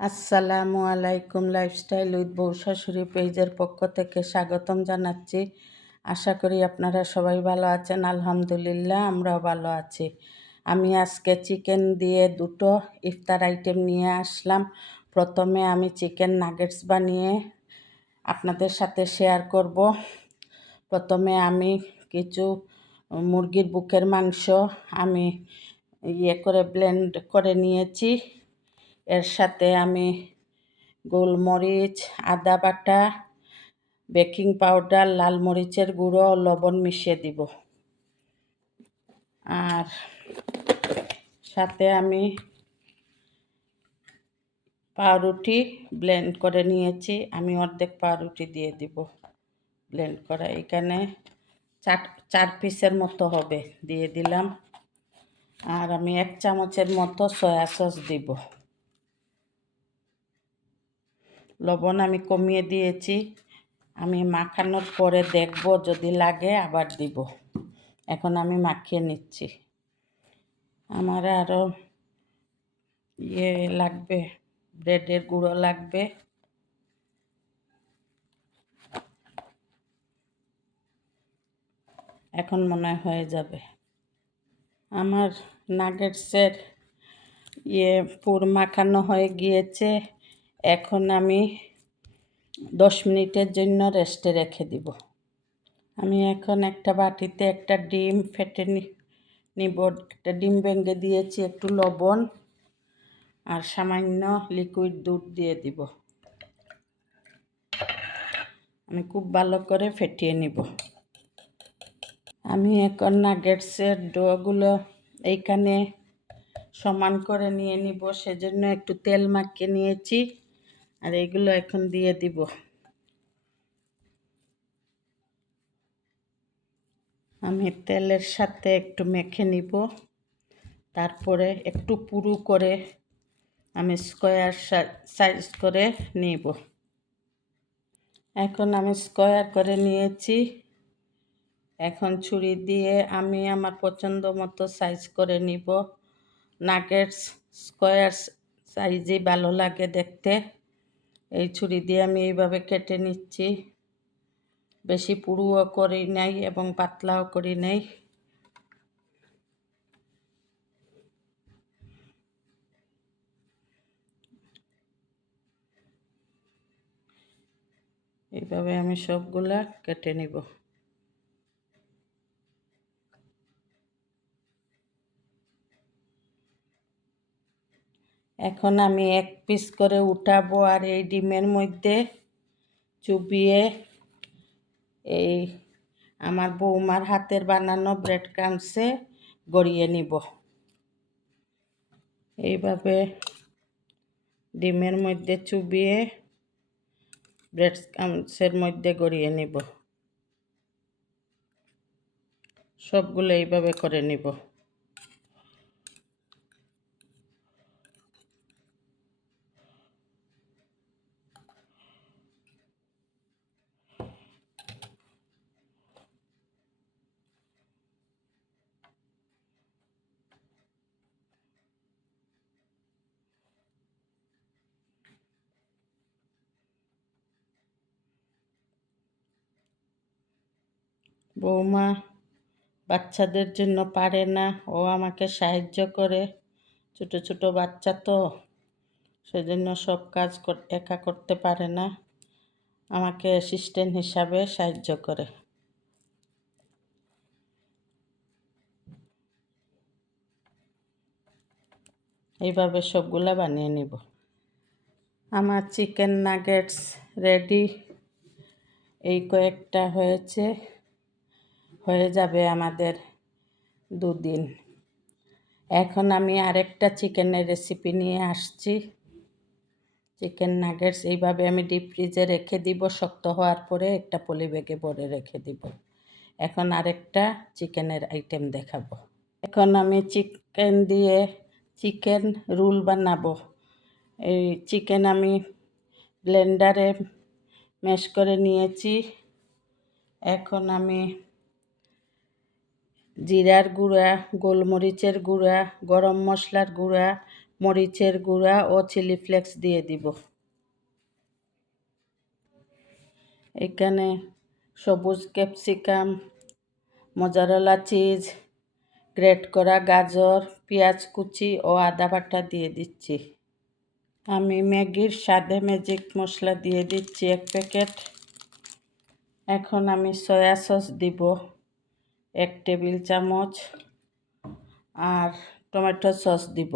আসসালামু আলাইকুম। Lifestyle with বউ শাশুড়ি পেজের পক্ষ থেকে স্বাগতম জানাচ্ছি। আশা করি আপনারা সবাই ভালো আছেন। আলহামদুলিল্লাহ আমরাও ভালো আছি। আমি আজকে চিকেন দিয়ে দুটো ইফতার আইটেম নিয়ে আসলাম। প্রথমে আমি চিকেন নাগেটস বানিয়ে আপনাদের সাথে শেয়ার করব। প্রথমে আমি কিছু মুরগির বুকের মাংস আমি ব্লেন্ড করে নিয়েছি। এর সাথে আমি গোলমরিচ, আদা বাটা, বেকিং পাউডার, লাল মরিচের গুঁড়ো ও লবণ মিশিয়ে দিব। আর সাথে আমি পাউরুটি ব্লেন্ড করে নিয়েছি। আমি অর্ধেক পাউরুটি দিয়ে দিব ব্লেন্ড করা। এখানে চার পিসের মতো হবে, দিয়ে দিলাম। আর আমি 1 চামচের মতো সয়া সস দিব। লবণ আমি কমিয়ে দিয়েছি। আমি মাখানোর পরে দেখব, যদি লাগে আবার দিব। এখন আমি মাখিয়ে নিচ্ছি। আমার আরও লাগবে, ব্রেডের গুঁড়ো লাগবে। এখন মনে হয়ে যাবে। আমার নাগেটসের পুর মাখানো হয়ে গিয়েছে। এখন আমি 10 মিনিটের জন্য রেস্টে রেখে দিব। আমি এখন একটা বাটিতে একটা ডিম ফেটে নিব। একটা ডিম ভেঙে দিয়েছি, একটু লবণ আর সামান্য লিকুইড দুধ দিয়ে দিব। আমি খুব ভালো করে ফেটিয়ে নিব। আমি এখন নাগেটসের ডোগুলো এইখানে সমান করে নিয়ে নিব, সেজন্য একটু তেল মাখিয়ে নিয়েছি। আর এইগুলো এখন দিয়ে দিব। আমি তেলের সাথে একটু মেখে নিব। তারপরে একটু পুরু করে আমি স্কোয়ার সাইজ করে নিব। এখন আমি স্কোয়ার করে নিয়েছি। এখন ছুরি দিয়ে আমি আমার পছন্দ মতো সাইজ করে নিব। নাগেটস স্কোয়ার সাইজই ভালো লাগে দেখতে। এই ছুরি দিয়ে আমি এইভাবে কেটে নিচ্ছি। বেশি পুরুও করি নাই এবং পাতলাও করি নাই। এইভাবে আমি সবগুলা কেটে নিব। এখন আমি 1 পিস করে উঠাবো আর এই ডিমের মধ্যে চুবিয়ে এই আমার বৌমার হাতের বানানো ব্রেড ক্রাম্বসে গড়িয়ে নিব। এইভাবে ডিমের মধ্যে চুবিয়ে ব্রেড ক্রাম্বসের মধ্যে গড়িয়ে নিব। সবগুলো এইভাবে করে নিব। বৌমা বাচ্চাদের জন্য পারে না, ও আমাকে সাহায্য করে। ছোট ছোট বাচ্চা তো, সেজন্য সব কাজ একা করতে পারে না, আমাকে অ্যাসিস্ট্যান্ট হিসাবে সাহায্য করে। এইভাবে সবগুলা বানিয়ে নিব। আমার চিকেন নাগেটস রেডি। এই কয়েকটা হয়েছে, হয়ে যাবে আমাদের 2 দিন। এখন আমি আরেকটা চিকেনের রেসিপি নিয়ে আসছি। চিকেন নাগেটস এইভাবে আমি ডিপ ফ্রিজে রেখে দিব। শক্ত হওয়ার পরে একটা পলি ব্যাগে ভরে রেখে দিব। এখন আরেকটা চিকেনের আইটেম দেখাবো। এখন আমি চিকেন দিয়ে চিকেন রোল বানাবো। এই চিকেন আমি ব্লেন্ডারে ম্যাশ করে নিয়েছি। এখন আমি জিরার গুঁড়া, গোলমরিচের গুঁড়া, গরম মশলার গুঁড়া, মরিচের গুঁড়া ও চিলি ফ্লেক্স দিয়ে দিব। এখানে সবুজ ক্যাপসিকাম, মোজারেলা চিজ, গ্রেট করা গাজর, পেঁয়াজ কুচি ও আদা বাটা দিয়ে দিচ্ছি। আমি ম্যাগির স্বাদে ম্যাজিক মশলা দিয়ে দিচ্ছি 1 প্যাকেট। এখন আমি সয়া সস দিব 1 টেবিল চামচ আর টমেটো সস দিব।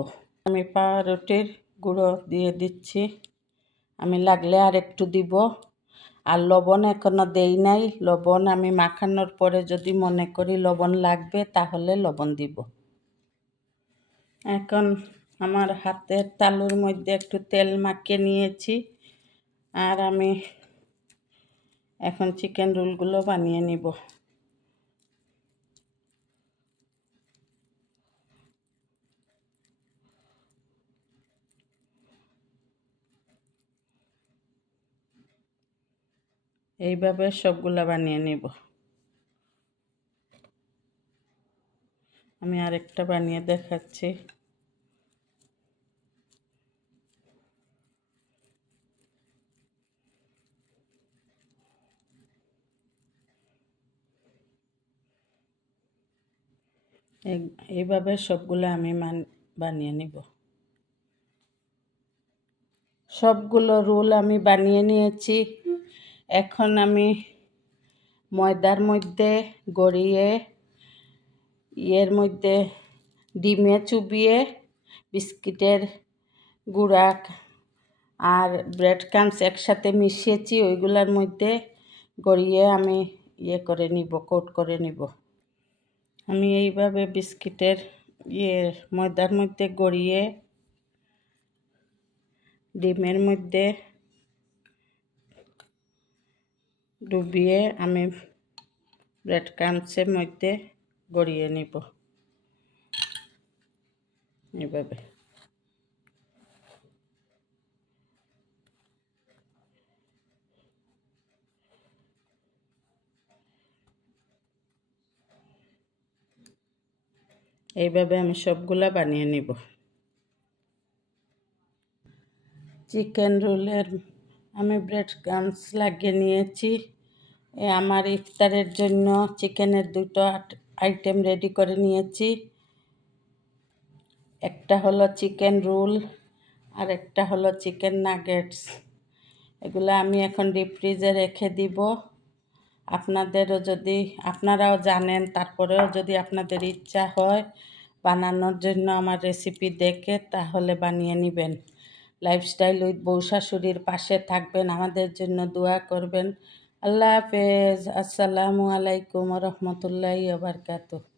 আমি পাউরুটির গুঁড়ো দিয়ে দিচ্ছি, আমি লাগলে আর একটু দিব। আর লবণ এখনো দেই নাই, লবণ আমি মাখানোর পরে যদি মনে করি লবণ লাগবে তাহলে লবণ দিব। এখন আমার হাতের তালুর মধ্যে একটু তেল মাখিয়ে নিয়েছি আর আমি এখন চিকেন রোলগুলো বানিয়ে নিব। এইভাবে সবগুলা বানিয়ে নিব। আমি আরেকটা বানিয়ে দেখাচ্ছি। এইভাবে সবগুলো আমি বানিয়ে নিব। সবগুলো রোল আমি বানিয়ে নিয়েছি। এখন আমি ময়দার মধ্যে গড়িয়ে এর মধ্যে ডিমে চুবিয়ে বিস্কিটের গুঁড়া আর ব্রেড ক্রাম্বস একসাথে মিশিয়েছি, ওইগুলোর মধ্যে গড়িয়ে আমি করে নিব, কোট করে নিব। আমি এইভাবে বিস্কিটের ময়দার মধ্যে গড়িয়ে ডিমের মধ্যে ডুবিয়ে আমি ব্রেড ক্রাম্বসের মধ্যে গড়িয়ে নিব এইভাবে। এইভাবে আমি সবগুলা বানিয়ে নিব। চিকেন রোলের আমি ব্রেড ক্রাম্বস লাগিয়ে নিয়েছি। আমার ইফতারের জন্য চিকেনের 2টো আইটেম রেডি করে নিয়েছি। একটা হলো চিকেন রোল আর একটা হলো চিকেন নাগেটস। এগুলো আমি এখন ডিপ ফ্রিজে রেখে দিব। আপনারাও জানেন, তারপরেও যদি আপনাদের ইচ্ছা হয় বানানোর জন্য আমার রেসিপি দেখে, তাহলে বানিয়ে নেবেন। লাইফস্টাইল উইথ বউ শাশুড়ির পাশে থাকবেন, আমাদের জন্য দোয়া করবেন। আল্লাহ হাফেজ। আসসালামু আলাইকুম ওয়া রাহমাতুল্লাহি ওয়া বারাকাতুহু।